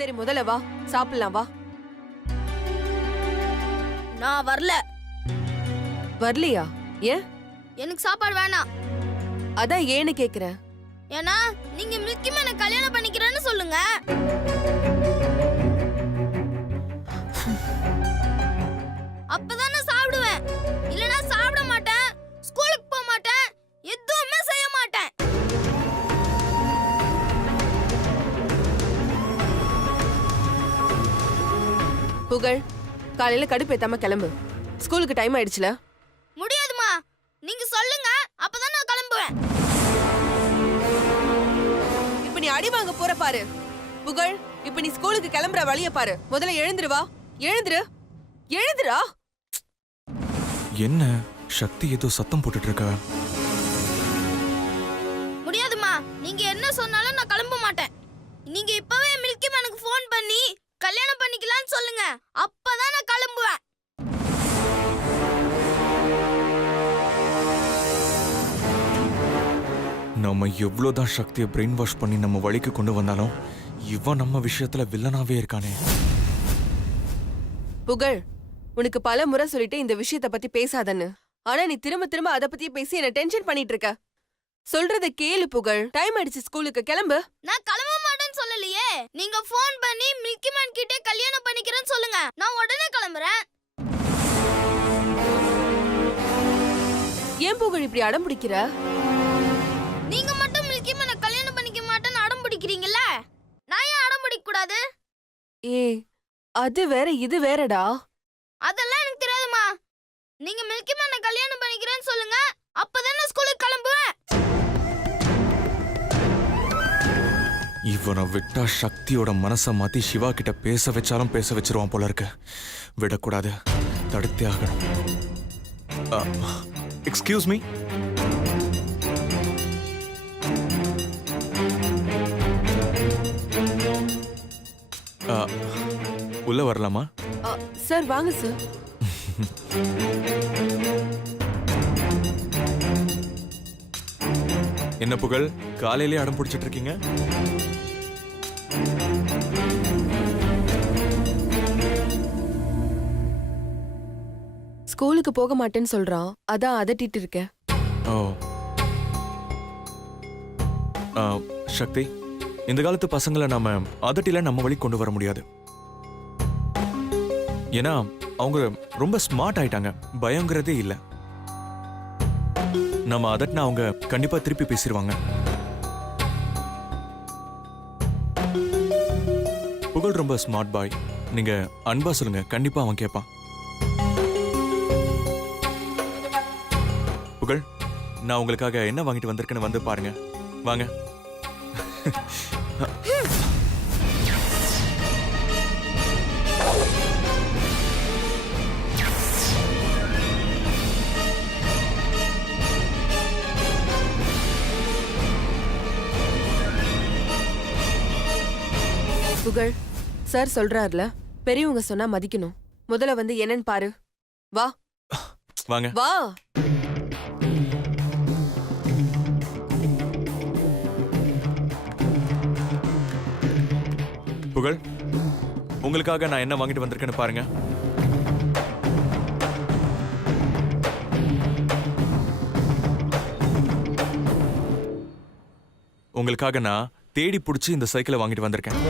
சரி முதல்ல வா, சாப்பிடலாம் வா. நான் வரல. வரலையா? ஏன்? எனக்கு சாப்பாடு வேணாம். அதான் ஏன்னு கேக்குறேன். ஏன்னா நீங்க மில்கி மேனை கல்யாணம் பண்ணிக்கிறேன்னு சொல்லுங்க. அப்பதானே சாப்பிடுவேன். இல்லனா சாப்பிட மாட்டேன், ஸ்கூலுக்கு போக மாட்டேன், எதுவுமே செய்ய மாட்டேன். புகழ், காலையில கடுப்பேத்தாம கிளம்பு. ஸ்கூலுக்கு டைம் ஆயிடுச்சுல. முடியாதுமா, நீங்க சொல்லுங்க, அப்பதான் நான் கிளம்புவேன். இப்ப நீ அடி வாங்க போற பாரு. புகழ், இப்ப நீ ஸ்கூலுக்கு கிளம்புற வழிய பாரு. முதல்ல எழுந்துரு வா. எழுந்துரு, எழுந்துரா. என்ன சக்தி ஏதோ சத்தம் போட்டுட்டு இருக்கா? முடியாதுமா, நீங்க என்ன சொன்னாலும் நான் கிளம்ப மாட்டேன். நீங்க இப்பவே மில்கி மேனுக்கு ஃபோன் பண்ணி கல்யாணம் பண்ணிக்கலாம்னு சொல்லுங்க, அப்பதான் நான் கிளம்புவேன். நம்ம எவ்வளவுதான் சக்தியை பிரெயின் வாஷ் பண்ணி நம்ம வழிக்கு கொண்டு வந்தாலும் இவன் நம்ம விஷயத்துல வில்லனாவே இருக்கானே. புகழ், உனக்கு பல முறை சொல்லிட்டு இந்த விஷயத்த பத்தி பேசாதன்னு. ஆனா நீ திரும்ப திரும்ப அத பத்தி பேசி என்ன டென்ஷன் பண்ணிட்டு இருக்க. சொல்றத கேளு புகழ். டைம் ஆயிடுச்சு, ஸ்கூலுக்கு கிளம்பு. நான் கிளம்ப மாட்டேன்னு சொல்லலையே. நீங்க ஃபோன் பண்ணி மில்கி மேன் கிட்ட கல்யாணம் பண்ணிக்கிறேன்னு சொல்லுங்க, நான் உடனே கிளம்புறேன். ஏன் புகழ் இப்படி அடம் பிடிக்கிற? நீங்க மட்டும் மில்கி மேனை கல்யாணம் பண்ணிக்க மாட்டேன்னு அடம் பிடிக்கிறீங்கல்ல, நான் ஏன் அடம் பிடிக்க கூடாது? ஏய், அது வேற இது வேறடா. அதெல்லாம் எனக்கு தெரியாதுமா. நீங்க மில்கி மேனை கல்யாணம் பண்ணிக்கிறேன்னு சொல்லுங்க, அப்பதான் நான் ஸ்கூலுக்கு கிளம்புவேன். இவனை விட்டா சக்தியோட மனசை மாத்தி சிவா கிட்ட பேச வச்சாலும் பேச வச்சிருவான் போல இருக்கு. விடக்கூடாது, தடுத்தே ஆகணும். Excuse me. உள்ள வரலாமா? சார் வாங்க சார். என்ன புகழ், காலையிலே அடம் பிடிச்சிட்டு இருக்கீங்க? ஸ்கூலுக்கு போக மாட்டேன்னு சொல்றான், அதான் அதட்டிட்டு இருக்கேன். ஓ சக்தி, இந்த காலத்து பசங்களை நாம அதட்டில நம்ம வழி கொண்டு வர முடியாது. ஏன்னா அவங்க ரொம்ப ஸ்மார்ட் ஆயிட்டாங்க, பயங்கிறதே இல்ல. நம்ம அதட்டினா அவங்க கண்டிப்பா திருப்பி பேசிடுவாங்க. புகழ் ரொம்ப ஸ்மார்ட் பாய். நீங்க அன்பா சொல்லுங்க, கண்டிப்பா அவன் கேட்பான். புகழ், நான் உங்களுக்காக என்ன வாங்கிட்டு வந்திருக்கேன்னு வந்து பாருங்க. வாங்க. புகழ், சார் சொல்றாருல, பெரியவங்க சொன்னா மதிக்கணும். முதல்ல வந்து என்னன்னு பாரு. வா வாங்க. வா. புகழ், உங்களுக்காக நான் என்ன வாங்கிட்டு வந்திருக்கேன்னு பாருங்க. உங்களுக்காக நான் தேடி பிடிச்சி இந்த சைக்கிளை வாங்கிட்டு வந்திருக்கேன்.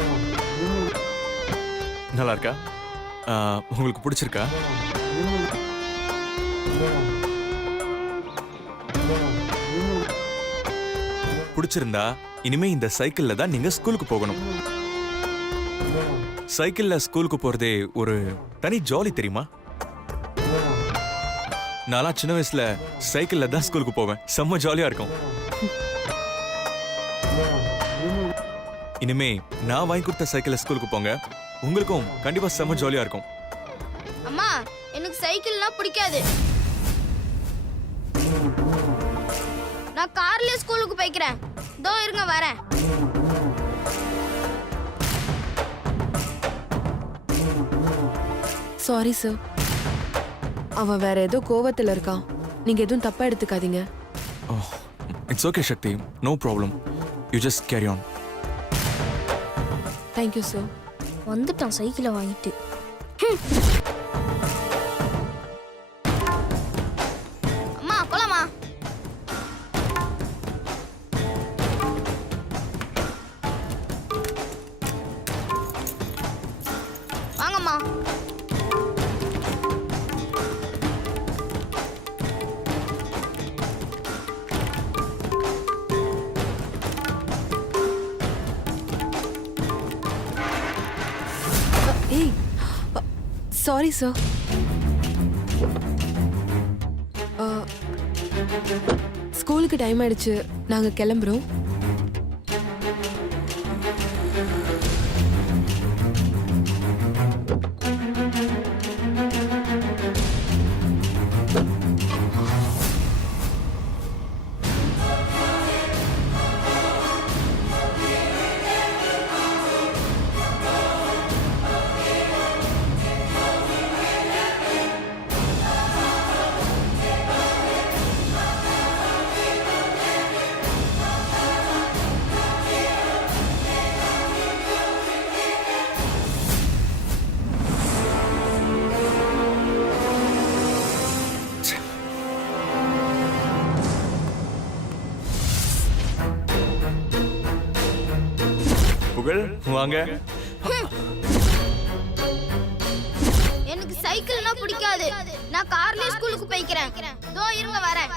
நல்லா இருக்கா? உங்களுக்கு பிடிச்சிருக்கா? பிடிச்சிருந்தா இனிமே இந்த சைக்கிள்ல தான் நீங்க ஸ்கூலுக்கு போகணும். சைக்கிள்ல ஸ்கூலுக்கு போறதே ஒரு தனி ஜாலி தெரியுமா? நான் சின்ன வயசுல சைக்கிள்ல தான் ஸ்கூலுக்கு போவேன். செம்ம ஜாலியா இருக்கும். இனிமே நான் வாங்கி கொடுத்த சைக்கிள்ல ஸ்கூலுக்கு போங்க, உங்களுக்கும் கண்டிப்பா செம்ம ஜாலியா இருக்கும். அம்மா, எனக்கு சைக்கிள்லாம் பிடிக்காது. நான் கார்ல ஸ்கூலுக்கு போய்க்கிறேன். இதோ இருங்க, வரேன். சாரி சார், அவன் வேற ஏதோ கோவத்துல இருக்கான். நீங்க எதுவும் தப்பா எடுத்துக்காதீங்க. It's okay Shakti, no problem. You just carry on. Thank you sir. வந்துட்டான் சைக்கிளை வாங்கிட்டு. அம்மா போலாமா? வாங்கம்மா. ஏய் சாரி சார். ஸ்கூலுக்கு டைம் ஆயிடுச்சு, நாங்க கிளம்புறோம். புகழ் வாங்க. எனக்கு சைக்கிள்னா பிடிக்காது. நான் கார்லயே ஸ்கூலுக்கு போய்க்கிறேன். தோ இருங்க வரேன்.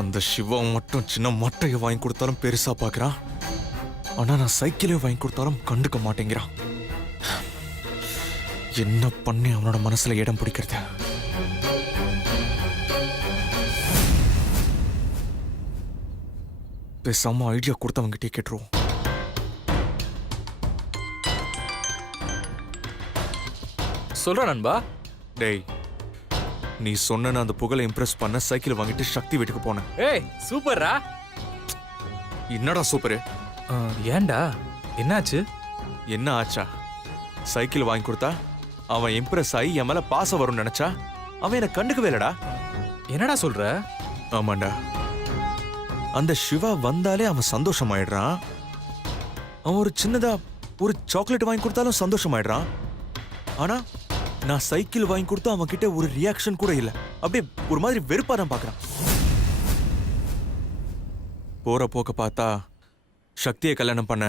அந்த சிவா மட்டும் சின்ன மட்டையை வாங்கி கொடுத்தாலும் பெருசா பாக்குறான். ஆனா நான் சைக்கிளே வாங்கி கொடுத்தாலும் கண்டுக்க மாட்டேங்கிறான். என்ன பண்ணி அவனோட மனசுல இடம் பிடிக்கிறது? பேசாம ஐடியா கொடுத்தவங்கிட்டே கேட்டுருவோம். சொல்ற நண்பா. டேய், நீ சொன்ன அந்த புகழை இம்ப்ரெஸ் பண்ண சைக்கிள் வாங்கிட்டு சக்தி வீட்டுக்கு போனேன். ஏய் சூப்பர்ரா. என்னடா சூப்பரு? ஏன்டா என்னாச்சு? என்ன ஆச்சா? சைக்கிள் வாங்கி கொடுத்தா அவன் இம்ப்ரெஸ் ஆகி என் மேல பாசம் வரும்னு நினைச்சா அவன் என்ன கண்டுக்கவே இல்லடா. என்னடா சொல்ற? ஆமாண்டா, அந்த சிவா வந்தாலே அவன் சந்தோஷமாயிடுறான். அவன் ஒரு சின்னதா ஒரு சாக்லேட் வாங்கி கொடுத்தாலும் சந்தோஷமாயிடுறான். ஆனா நான் சைக்கிள் வாங்கி கொடுத்தா அவன் கிட்ட ஒரு ரியாக்ஷன் கூட இல்ல. அப்படியே ஒரு மாதிரி வெறுப்பா தான் பாக்குறான். போற போக்க பார்த்தா சக்தியை கல்யாணம் பண்ண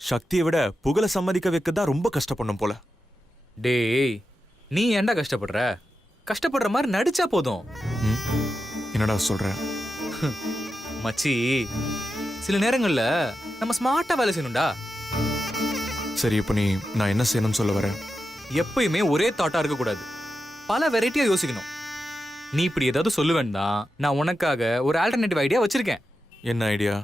சக்தியை விட புகழை சம்மதிக்க வைக்க தான் ரொம்ப கஷ்டப்படணும் போல. டேய், நீ ஏன்டா கஷ்டப்படுற? கஷ்டப்படுற மாதிரி நடிச்சா போதும். என்னடா சொல்ற? மச்சி, சில நேரங்கள்ல நம்ம ஸ்மார்ட்டா வேலை செய்யணும்டா. சரி, இப்ப நீ நான் என்ன செய்யணும்னு சொல்ல வரேன்? எப்பயுமே ஒரே தாட்டா இருக்க கூடாது. பல வெரைட்டியா யோசிக்கணும். நீ இப்படி ஏதாவது சொல்லுவேன்னா நான் உனக்காக ஒரு ஆல்டர்னேட்டிவ் ஐடியா வச்சிருக்கேன். என்ன ஐடியா?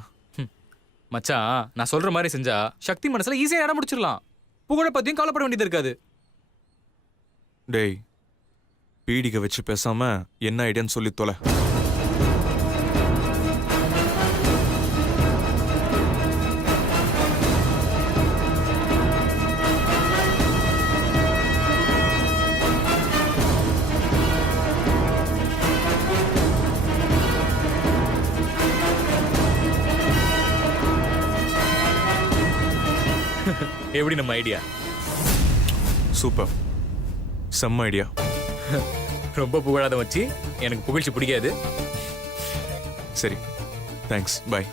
மச்சான், நான் சொல்ற மாதிரி செஞ்சா சக்தி மனசுல ஈஸியா இடம் முடிச்சிடலாம். புகழ பத்தியும் கவலைப்பட வேண்டியது இருக்காது. டேய், பீடிகை வச்சு பேசாம என்ன ஐடியான்னு சொல்லி தொலை. எப்படி நம்ம ஐடியா? சூப்பர், செம்ம ஐடியா. ரொம்ப புகழாத வச்சு எனக்கு புகழ்ச்சி பிடிக்காது. சரி, தேங்க்ஸ், பை.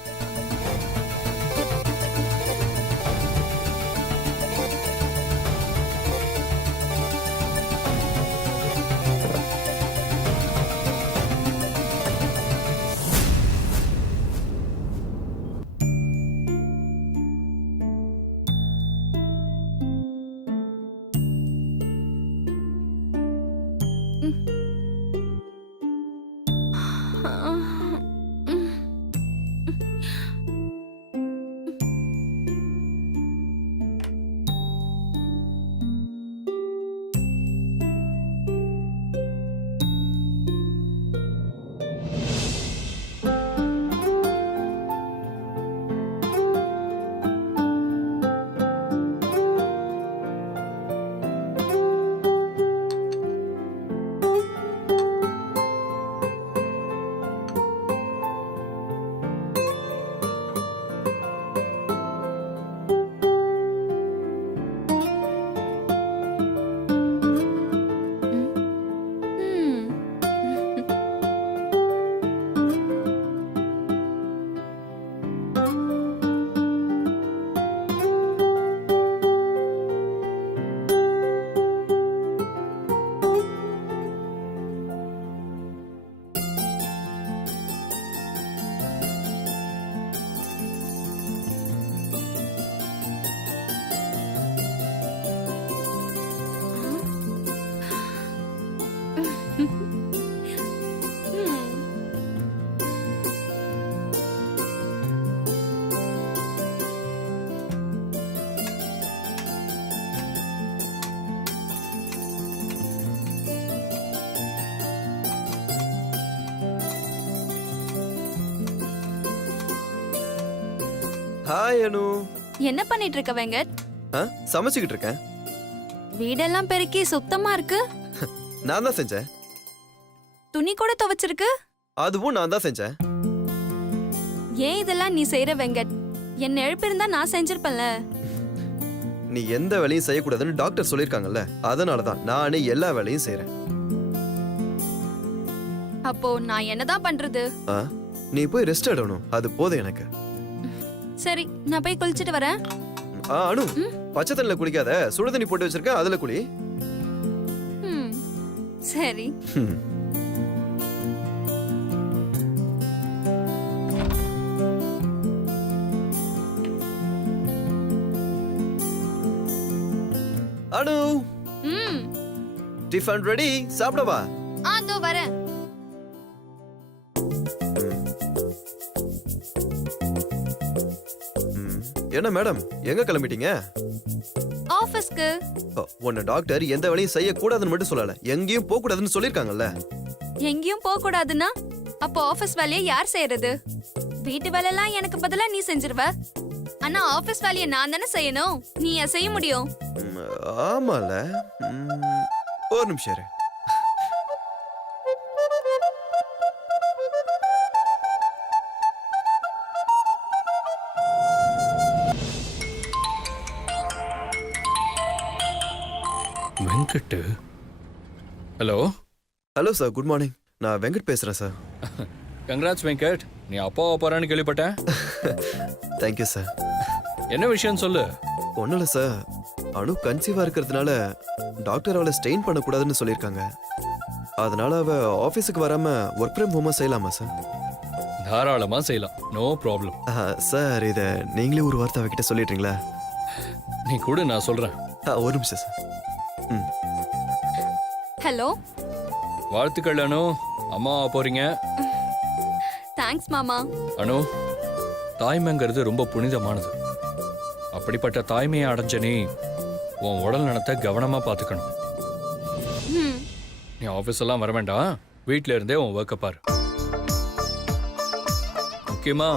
ஹாய் அனு. என்ன பண்ணிட்டு இருக்க வெங்கட்? சமைச்சுக்கிட்டு இருக்கேன். வீடெல்லாம் பெருக்கி சுத்தமா இருக்கு. நான் தான் செஞ்சேன். துணி கூட துவைச்சிருக்கு. அதுவும் நான் தான் செஞ்சேன். ஏன் இதெல்லாம் நீ செய்யற வெங்கட்? என்ன எழுப்பிருந்தா நான் செஞ்சிருப்பேன்ல. நீ எந்த வேலையும் செய்யக்கூடாதுன்னு டாக்டர் சொல்லிருக்காங்கல்ல, அதனாலதான் நானே எல்லா வேலையும் செய்யறேன். அப்போ நான் என்னதான் பண்றது? நீ போய் ரெஸ்ட் எடுக்கணும், அது போதும் எனக்கு. சரி, நான் போய் குளிச்சிட்டு வரேன். அனு, பச்சை தண்ணில குளிக்காத, சுடு தண்ணி போட்டு வச்சிருக்கேன், அதுல குளி. சரி. அனு, டிஃபன் ரெடி, சாப்பிடவா? அதோ வரேன். என்ன மேடம், எங்க கிளம்பிட்டீங்க? ஆபீஸ்க்கு. உன்னை டாக்டர் எந்த வேலையும் செய்ய கூடாதுன்னு மட்டும் சொல்லல, எங்கேயும் போக கூடாதுன்னு சொல்லிருக்காங்கல்ல. எங்கேயும் போக கூடாதுன்னா அப்போ ஆபீஸ் வேலையை யார் செய்யறது? வீட்டு வேலையெல்லாம் எனக்கு பதிலா நீ செஞ்சிருவ. ஆனா ஆபீஸ் வேலையை நான் தானே செய்யணும். நீ செய்ய முடியும். ஆமால. ஒரு நிமிஷம் இரு. Venkat. Hello. Hello sir, good morning. நான் வெங்கட் பேசுறேன் சார். கங்க்ராட்ஸ் வெங்கட், நீ அப்பாவை போறான்னு கேள்விப்பட்டேன். Thank you sir. என்ன விஷயம் சொல்லு. ஒன்றும் இல்லை சார், அனு கன்சீவா இருக்கிறதுனால டாக்டர் அவளை ஸ்டெயின் பண்ணக்கூடாதுன்னு சொல்லியிருக்காங்க. அதனால அவ ஆஃபீஸுக்கு வராம ஒர்க் ஃப்ரம் ஹோமா செய்யலாமா சார்? தாராளமா செய்யலாம், நோ ப்ராப்ளம். சார், இதை நீங்களே ஒரு வார்த்தை அவகிட்ட சொல்லிடுறீங்களா? நீ கூட நான் சொல்றேன். ஒரு நிமிஷம் சார். ஹலோ. வாழ்த்துக்கள் அனு, அம்மாவா போறீங்க. தேங்க்ஸ் மாமா. அனு, தாய்மைங்கிறது ரொம்ப புனிதமானது. அப்படிப்பட்ட தாய்மையை அடைஞ்ச நீ உன் உடல் நலத்தை கவனமா பாத்துக்கணும். நீ ஆபீஸ் எல்லாம் வர வேண்டாம், வீட்ல இருந்தே உன் ஒர்க்கை பாரு. முக்கியமா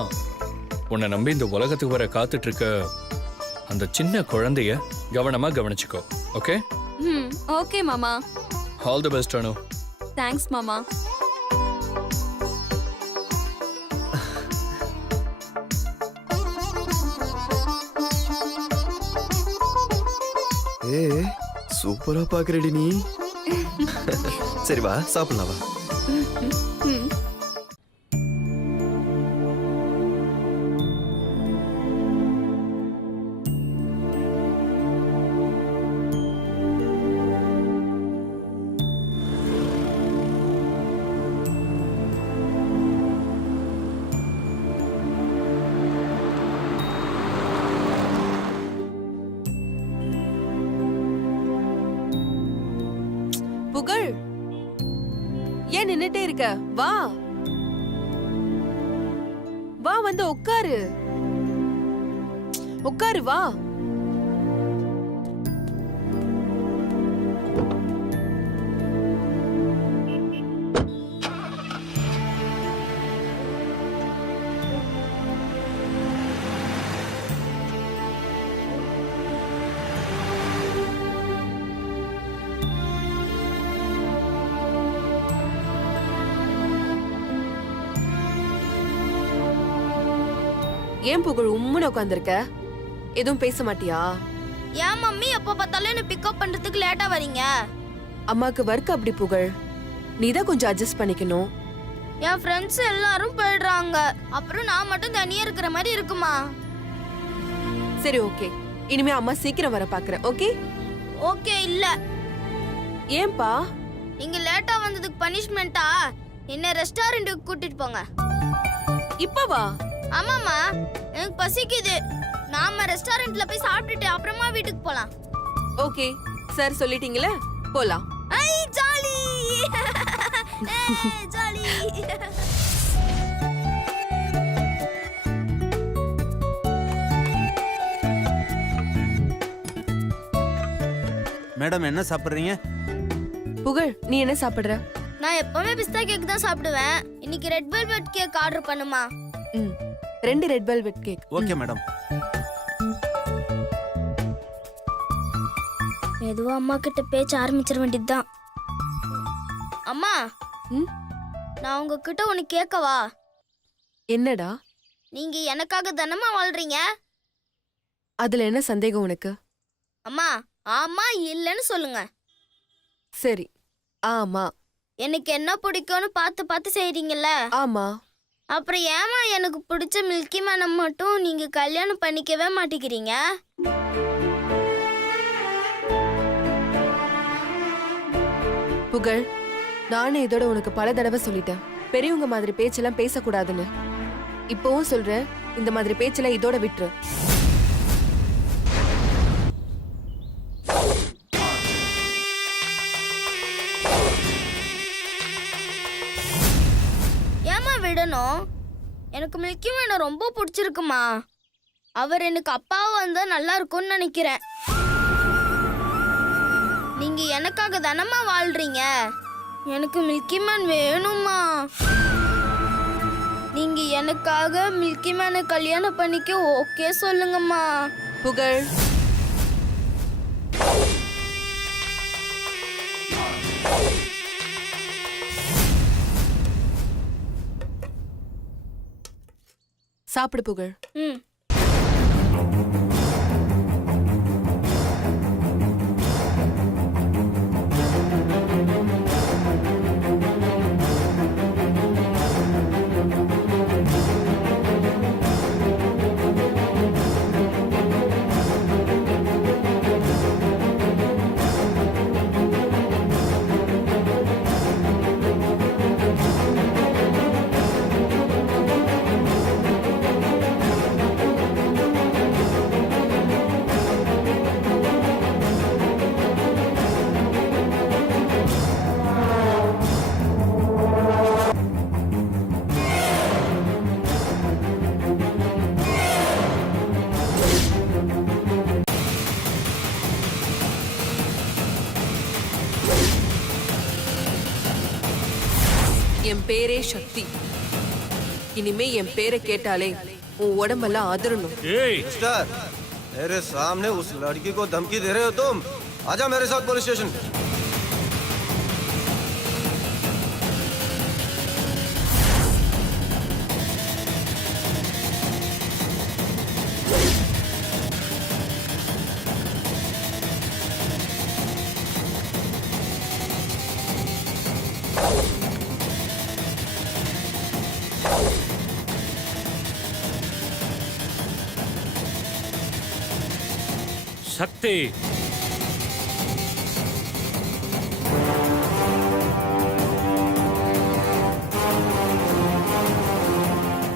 உன்னை நம்பி இந்த உலகத்துக்கு வர காத்துட்டு இருக்க அந்த சின்ன குழந்தைய கவனமா கவனிச்சுக்கோ. ஓகே? ஓகே மாமா. All the best Anu. Thanks மாமா. சூப்பரா பாக்குறடி நீ. சரி வா, சாப்பிடலாம் வா. புகழ், ஏன் நின்னுட்டே இருக்க? வா வா, வந்து உட்காரு. உட்காரு, வா. ஏன் புகழ் உம்முன்னு உட்காந்துருக்க? எதுவும் பேச மாட்டியா? ஏன் மம்மி எப்ப பார்த்தாலும் என்ன பிக்கப் பண்றதுக்கு லேட்டா வரீங்க? அம்மாக்கு ஒர்க் அப்படி புகழ், நீதான் கொஞ்சம் அட்ஜஸ்ட் பண்ணிக்கணும். என் ஃப்ரெண்ட்ஸ் எல்லாரும் போயிடுறாங்க, அப்புறம் நான் மட்டும் தனியா இருக்கிற மாதிரி இருக்குமா? சரி ஓகே, இனிமே அம்மா சீக்கிரம் வர பாக்குறேன். ஓகே? ஓகே. இல்ல. ஏன்பா? நீங்க லேட்டா வந்ததுக்கு பனிஷ்மெண்டா என்ன ரெஸ்டாரண்ட்டுக்கு கூட்டிட்டு போங்க. இப்ப வா. ஆமாமா, எனக்கு பசிக்குது. நாம ரெஸ்டாரண்ட்ல போய் சாப்பிட்டுட்டு அப்புறமா வீட்டுக்கு போலாம். ஓகே சார், சொல்லிட்டீங்களே, போலாம். ஐ ஜாலி. ஜாலி. மேடம், என்ன சாப்பிடுறீங்க? புகழ், நீ என்ன சாப்பிடுற? நான் எப்பவுமே பிஸ்தா கேக் தான் சாப்பிடுவேன். இன்னைக்கு ரெட் வெல்வெட் கேக் ஆர்டர் பண்ணுமா? 2 red velvet cake. Okay madam. மெதுவா அம்மா கிட்ட பேச்ச ஆரம்பிச்சிட வேண்டியதுதான். அம்மா, ம்? நான் உங்ககிட்ட ஒன்னு கேட்கவா? என்னடா நீங்க எனக்காக தானம்மா வாழ்றீங்க? அதுல என்ன சந்தேகம் உனக்கு? அம்மா, ஆமா இல்லைன்னு சொல்லுங்க. சரி, ஆமா. எனக்கு என்ன பிடிக்கும்னு பார்த்து பார்த்து செய்றீங்கல்ல, ஆமா. அப்புறம் ஏமா எனக்கு பிடிச்ச மில்கி மேனை மட்டும் நீங்க கல்யாணம் பண்ணிக்கவே மாட்டேங்கிறீங்க? புகழ், நானே இதோட உனக்கு பல தடவை சொல்லிட்டேன், பெரியவங்க மாதிரி பேச்செல்லாம் பேசக்கூடாதுன்னு. இப்பவும் சொல்றேன், இந்த மாதிரி பேச்செல்லாம் இதோட விட்டுரு. ஏமா விடணும்? எனக்கு மில்கி மேனை ரொம்ப பிடிச்சிருக்குமா. அவர் எனக்கு அப்பாவா வந்தா நல்லா இருக்கும்னு நினைக்கிறேன். நீங்க எனக்காக தானம்மா வாழ்றீங்க. எனக்கு மில்கி மேன் வேணும்மா. நீங்க எனக்காக மில்கி மேனை கல்யாணம் பண்ணிக்க ஓகே சொல்லுங்கம்மா. புகழ், சாப்பிடு புகழ். ம். என் பேரே சக்தி. இனிமே என் பேரை கேட்டாலே உன் உடம்பெல்லாம் அதிரணும். मिस्टर, मेरे सामने उस लड़की को धमकी दे रहे हो तुम? आजा मेरे साथ पुलिस स्टेशन। சக்தி,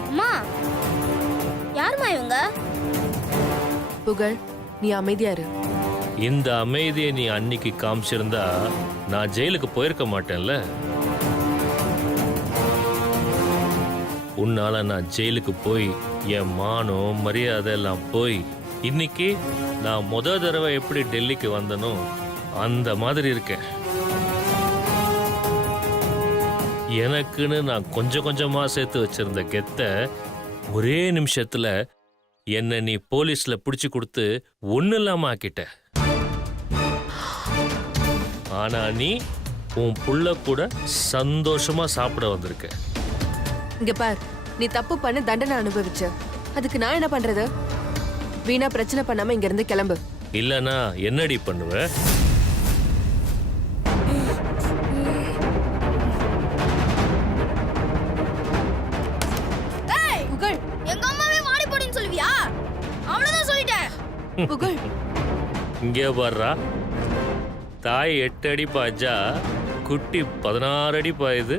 அம்மா, யாரும்மா இவங்க? புகழ், நீ அமைதியா இரு. இந்த அமைதியை நீ அன்னைக்கு காமிச்சிருந்தா நான் ஜெயிலுக்கு போயிருக்க மாட்டேன்ல. உன்னால நான் ஜெயிலுக்கு போய் என் மானம் மரியாதை எல்லாம் போய் இன்னைக்கு நான் முத தடவை எப்படி டெல்லிக்கு வந்தனோ அந்த மாதிரி இருக்கேன். எனக்குன்னு நான் கொஞ்சம் கொஞ்சமா சேர்த்து வச்சிருந்த கெத்த ஒரே நிமிஷத்துல என்ன நீ போலீஸ்ல பிடிச்சு கொடுத்து ஒண்ணு இல்லாம ஆக்கிட்ட. ஆனா நீ உன் புள்ள கூட சந்தோஷமா சாப்பிட வந்திருக்க. இங்க பார், நீ தப்பு பண்ண தண்டனை அனுபவிச்ச. அதுக்கு நான் என்ன பண்றது? வீணா பிரச்சனை பண்ணாம இங்க இருந்து கிளம்பு. இல்லனா என்னடி பண்ணுவ? புகழ், எங்க அம்மாவே வாடி போடின்னு சொல்லுவியா? அவ்வளவுதான் சொல்லிட்டேன். புகழ். இங்கே வர்றா, தாய் 8 அடி பாய்ச்சா குட்டி 16 அடி பாயுது.